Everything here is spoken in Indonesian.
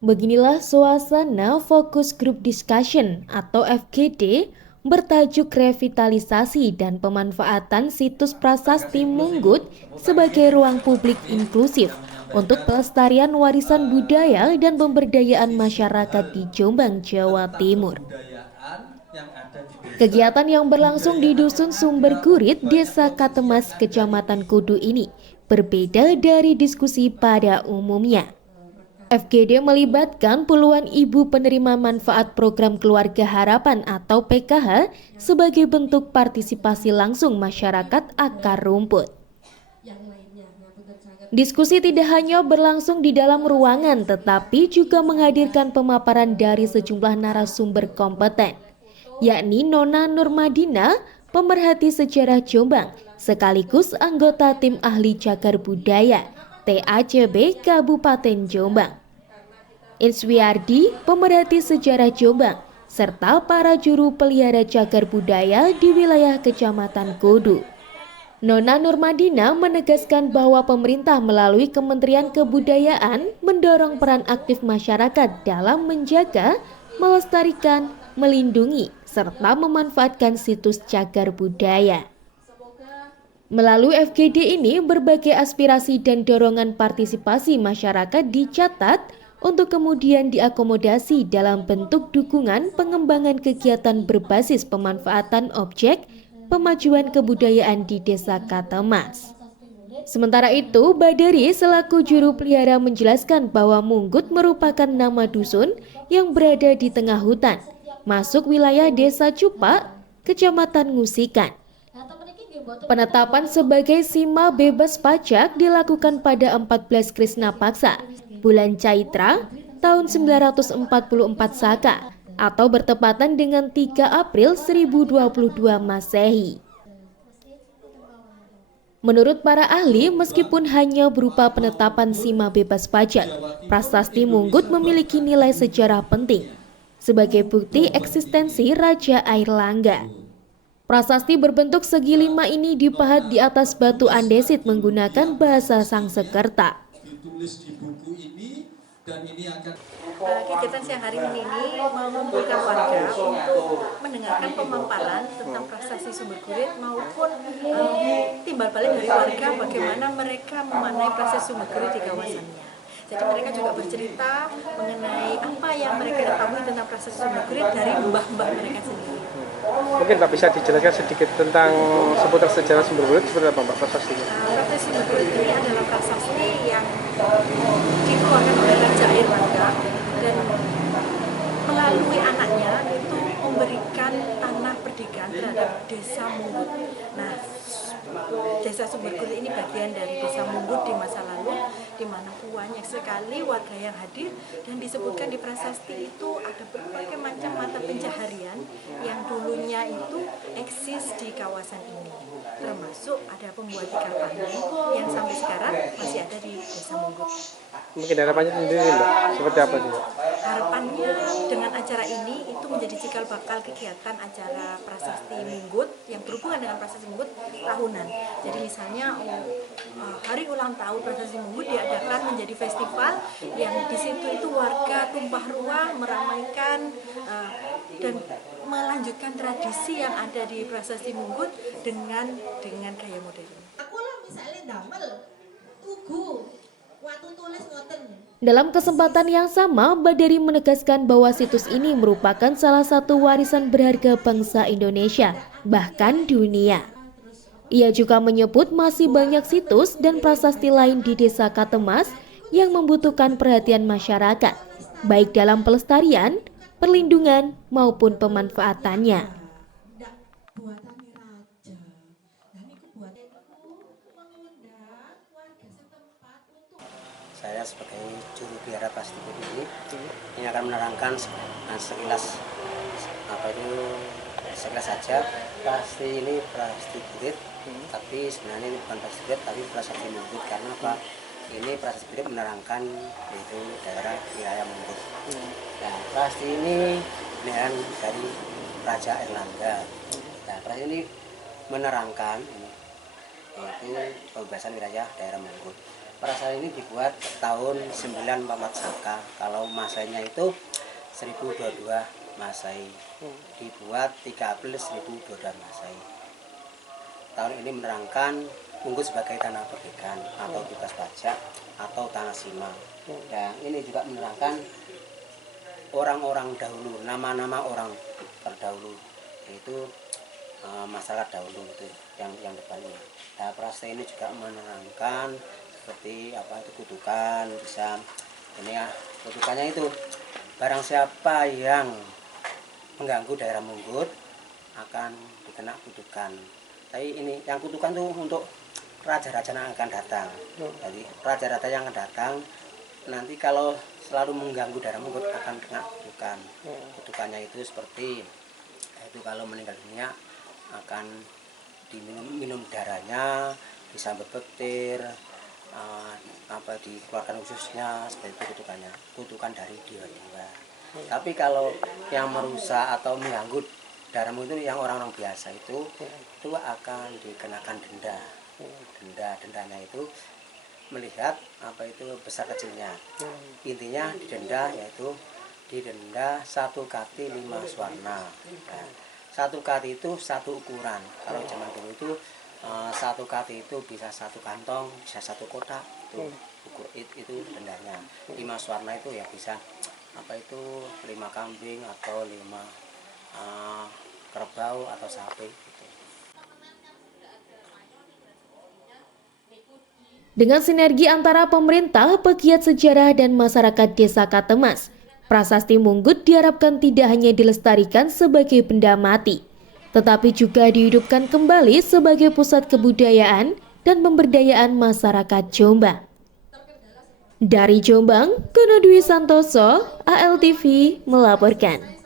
Beginilah suasana Fokus Group Discussion atau FGD bertajuk revitalisasi dan pemanfaatan situs prasasti Munggut sebagai ruang publik inklusif untuk pelestarian warisan budaya dan pemberdayaan masyarakat di Jombang, Jawa Timur. Kegiatan yang berlangsung di Dusun Sumber Gurit, Desa Katemas, Kecamatan Kudu ini berbeda dari diskusi pada umumnya. FGD melibatkan puluhan ibu penerima manfaat program Keluarga Harapan atau PKH sebagai bentuk partisipasi langsung masyarakat akar rumput. Diskusi tidak hanya berlangsung di dalam ruangan, tetapi juga menghadirkan pemaparan dari sejumlah narasumber kompeten, yakni Nona Nurmadina, pemerhati sejarah Jombang, sekaligus anggota tim ahli cagar budaya TACB Kabupaten Jombang, Inswiardi, pemerhati sejarah Jombang, serta para juru pelihara cagar budaya di wilayah Kecamatan Kudu. Nona Nurmadina menegaskan bahwa pemerintah melalui Kementerian Kebudayaan mendorong peran aktif masyarakat dalam menjaga, melestarikan, melindungi, serta memanfaatkan situs cagar budaya. Melalui FGD ini, berbagai aspirasi dan dorongan partisipasi masyarakat dicatat untuk kemudian diakomodasi dalam bentuk dukungan pengembangan kegiatan berbasis pemanfaatan objek pemajuan kebudayaan di Desa Katemas. Sementara itu, Badari selaku juru pelihara menjelaskan bahwa Munggut merupakan nama dusun yang berada di tengah hutan, masuk wilayah Desa Cupak, Kecamatan Ngusikan. Penetapan sebagai sima bebas pajak dilakukan pada 14 Krisna Paksa, bulan Caitra, tahun 944 Saka, atau bertepatan dengan 3 April 1022 Masehi. Menurut para ahli, meskipun hanya berupa penetapan sima bebas pajak, prasasti Munggut memiliki nilai sejarah penting sebagai bukti eksistensi Raja Airlangga. Prasasti berbentuk segi 5 ini dipahat di atas batu andesit menggunakan bahasa Sangsekerta. Kegiatan siang hari ini mengumpulkan warga untuk mendengarkan pemaparan tentang prasasti Sumber Gurit maupun timbal balik dari warga bagaimana mereka memaknai prasasti Sumber Gurit di kawasannya. Jadi mereka juga bercerita mengenai apa yang mereka ketahui tentang prasasti Sumber Gurit dari mbah-mbah mereka sendiri. Mungkin Pak bisa dijelaskan sedikit tentang seputar sejarah Sumber Gurit seperti apa Pak prasastinya? Prasasti Sumber Gurit ini adalah prasasti yang dikeluarkan oleh Raja Airlangga dan melalui anaknya itu memberikan tanah perdikan terhadap Desa Munggut. Nah, Desa Sumber Gurit ini bagian dari Desa Munggut di masa lalu, di mana banyak sekali warga yang hadir, dan disebutkan di prasasti itu ada berbagai macam mata pencaharian yang dulunya itu eksis di kawasan ini, termasuk ada pembuat ikan panen yang sampai sekarang masih ada di Desa Munggut. Mungkin harapannya sendiri Mbak, seperti apa sih? Harapannya dengan acara ini itu menjadi cikal bakal kegiatan acara prasasti Munggut yang berhubungan dengan prasasti Munggut tahunan. Jadi misalnya hari ulang tahun prasasti Munggut diadakan menjadi festival yang di situ itu warga tumpah ruah meramaikan dan melanjutkan tradisi yang ada di prasasti Munggut dengan gaya modern. Aku lah misalnya damel tugu waktu tulis ngoten. Dalam kesempatan yang sama, Badari menegaskan bahwa situs ini merupakan salah satu warisan berharga bangsa Indonesia, bahkan dunia. Ia juga menyebut masih banyak situs dan prasasti lain di Desa Katemas yang membutuhkan perhatian masyarakat, baik dalam pelestarian, perlindungan, maupun pemanfaatannya. Saya sebagai juru biara pasti ini akan menerangkan sekilas saja pasti ini prasasti Gurit, tapi sebenarnya ini bukan prasasti Gurit tapi prasasti Munggut. Karena apa? Ini prasasti Gurit menerangkan yaitu daerah wilayah Munggut. Nah, prasasti ini pilihan dari Raja Airlangga. Nah, prasasti ini menerangkan yaitu pembebasan wilayah daerah Munggut. prasasti ini dibuat tahun 944 Saka. Kalau Masainya itu 1022 Masai. Dibuat 3 April 1022 Masai. Tahun ini menerangkan Unggut sebagai tanah perdikan atau bebas pajak atau tanah sima. Dan ini juga menerangkan orang-orang dahulu, nama-nama orang terdahulu, yaitu masyarakat dahulu itu yang depannya. Nah, prasasti ini juga menerangkan seperti apa itu kutukan, bisa ini ya, kutukannya itu barang siapa yang mengganggu daerah Munggut akan dikena kutukan. Tapi ini yang kutukan tuh untuk raja-raja yang akan datang. Jadi raja-raja yang akan datang nanti kalau selalu mengganggu daerah Munggut akan kena kutukan. Kutukannya itu seperti itu kalau meninggal dunia akan diminum darahnya, disambut petir, apa dikeluarkan ususnya, seperti itu kutukannya. Kutukan dari dewa-dewa. Tapi kalau yang merusak atau mengganggu darahmu itu yang orang-orang biasa itu akan dikenakan denda. Dendanya itu melihat apa itu besar kecilnya. Intinya didenda yaitu didenda 1 kati 5 swarna. Nah, 1 kati itu 1 ukuran. Kalau zaman dulu itu 1 kati itu bisa 1 kantong, bisa 1 kotak. Itu dendanya. 5 swarna itu ya bisa apa itu 5 kambing atau 5 kerbau atau sapi. Gitu. Dengan sinergi antara pemerintah, pegiat sejarah, dan masyarakat desa Katemas, prasasti Munggut diharapkan tidak hanya dilestarikan sebagai benda mati, tetapi juga dihidupkan kembali sebagai pusat kebudayaan dan pemberdayaan masyarakat Jombang. Dari Jombang, Kono Dwi Santoso, ALTV melaporkan.